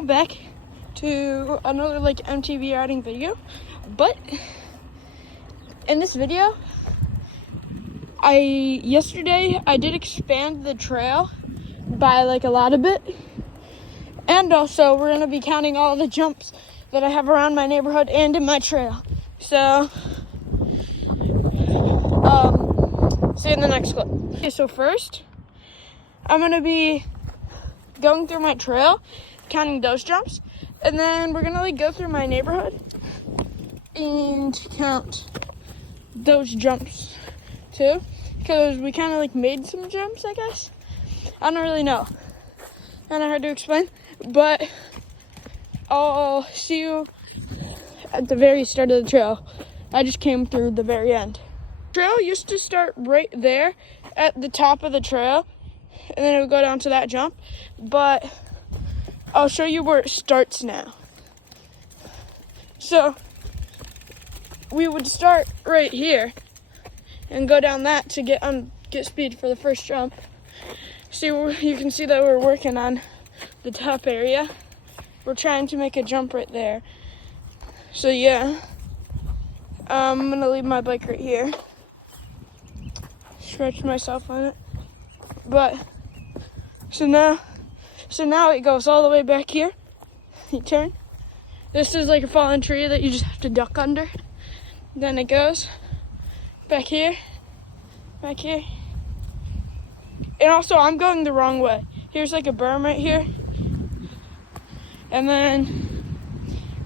welcome back to another MTV riding video. But in this video, yesterday I did expand the trail by a lot of it, and also we're gonna be counting all the jumps that I have around my neighborhood and in my trail. So see you in the next clip. Okay, so first I'm gonna be going through my trail, counting those jumps, and then we're gonna go through my neighborhood and count those jumps too, because we kind of made some jumps, I guess. I don't really know, kind of hard to explain, but I'll see you at the very start of the trail. I just came through the very end. Trail used to start right there at the top of the trail, and then it would go down to that jump, but I'll show you where it starts now. So we would start right here and go down that to get speed for the first jump. See, you can see that we're working on the top area. We're trying to make a jump right there. So yeah, I'm gonna leave my bike right here, stretch myself on it. But so now it goes all the way back here. You turn. This is like a fallen tree that you just have to duck under. Then it goes back here, and also I'm going the wrong way. Here's a berm right here, and then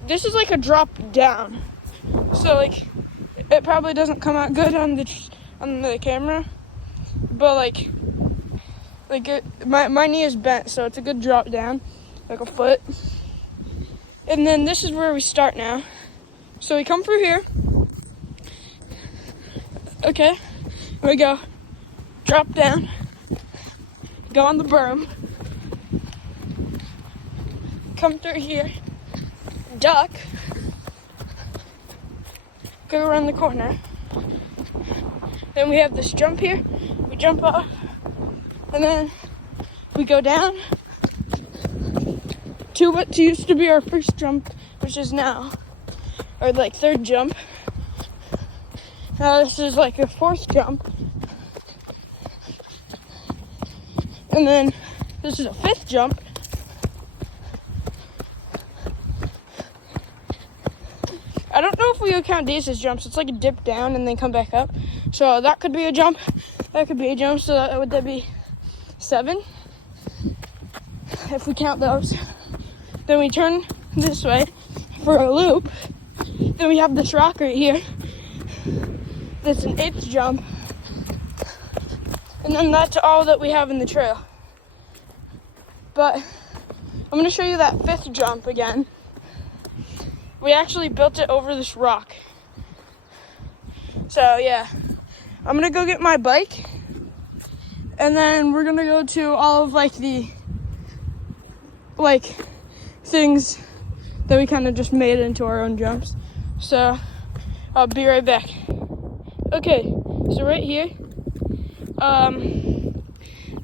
this is a drop down. So it probably doesn't come out good on the camera, but my knee is bent, so it's a good drop down, a foot. And then this is where we start now. So we come through here. Okay, we go, drop down, go on the berm, come through here, duck, go around the corner. Then we have this jump here, we jump off, and then we go down to what used to be our first jump, which is now our third jump. Now this is a fourth jump, and then this is a fifth jump. I don't know if we would count these as jumps. It's a dip down and then come back up. So that could be a jump. That could be a jump. So would that be 7? If we count those. Then we turn this way for a loop. Then we have this rock right here. That's an 8th jump. And then that's all that we have in the trail. But I'm going to show you that 5th jump again. We actually built it over this rock. So yeah, I'm gonna go get my bike, and then we're gonna go to all of the things that we kind of just made into our own jumps. So I'll be right back. Okay, so right here, I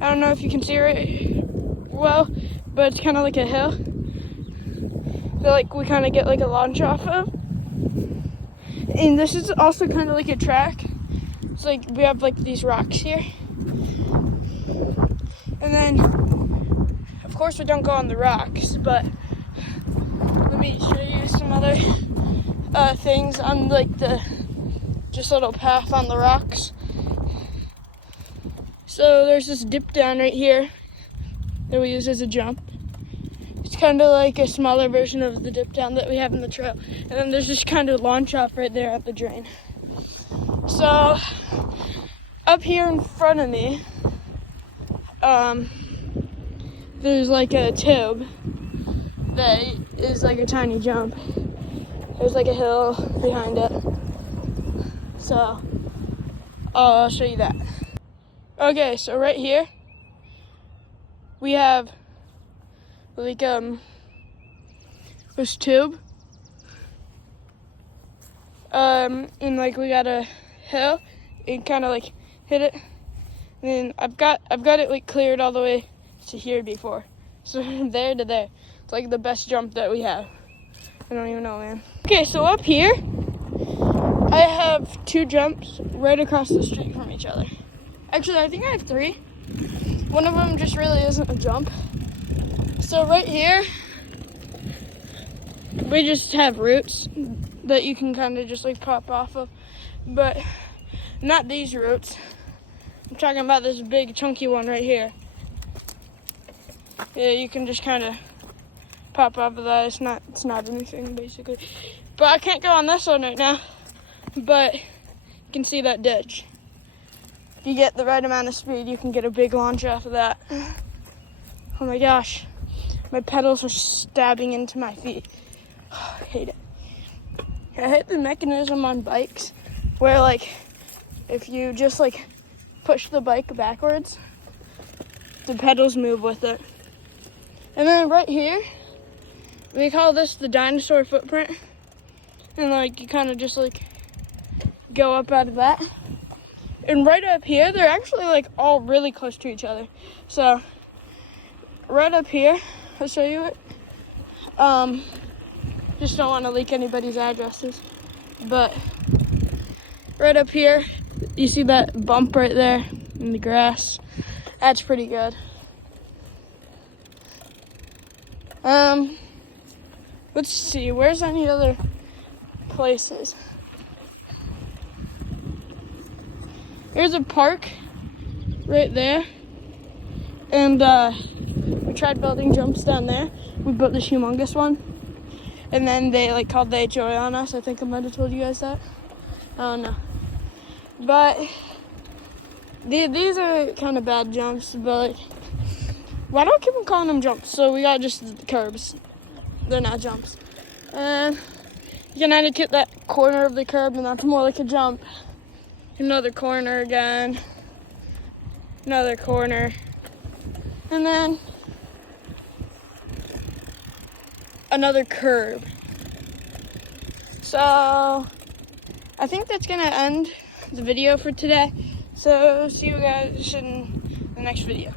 don't know if you can see it well, but it's kind of a hill that we kind of get a launch off of. And this is also kind of a track. It's we have these rocks here. And then of course we don't go on the rocks, but let me show you some other things on the just little path on the rocks. So there's this dip down right here that we use as a jump. It's kind of a smaller version of the dip down that we have in the trail. And then there's this kind of launch off right there at the drain. So up here in front of me, there's a tube that is a tiny jump. There's a hill behind it. So I'll show you that. Okay, so right here we have this tube, and we got a hill and kind of hit it, and I've got it cleared all the way to here before, so from there to there. It's like the best jump that we have. I don't even know, man. Okay, so up here, I have 2 jumps right across the street from each other. Actually, I think I have 3. One of them just really isn't a jump. So right here, we just have roots that you can kind of just like pop off of, but not these roots. I'm talking about this big chunky one right here. Yeah, you can just kind of pop off of that. It's not anything basically. But I can't go on this one right now. But you can see that ditch. If you get the right amount of speed, you can get a big launch off of that. Oh my gosh, my pedals are stabbing into my feet. Oh, I hate it. I hate the mechanism on bikes where like if you just like push the bike backwards, the pedals move with it. And then right here, we call this the dinosaur footprint. And like you kind of just like go up out of that. And right up here, they're actually like all really close to each other. So right up here, I'll show you it. Just don't want to leak anybody's addresses. But right up here, you see that bump right there in the grass? That's pretty good. Let's see, where's any other places? Here's a park right there. And we tried building jumps down there. We built this humongous one. And then they like called the HOA on us. I think I might have told you guys that. I don't know. But these are kind of bad jumps, but why do I keep on calling them jumps? So we got just curbs. They're not jumps. And you can either hit that corner of the curb and that's more like a jump. Another corner again. Another corner. And then another curb. So I think that's gonna end the video for today. So see you guys in the next video.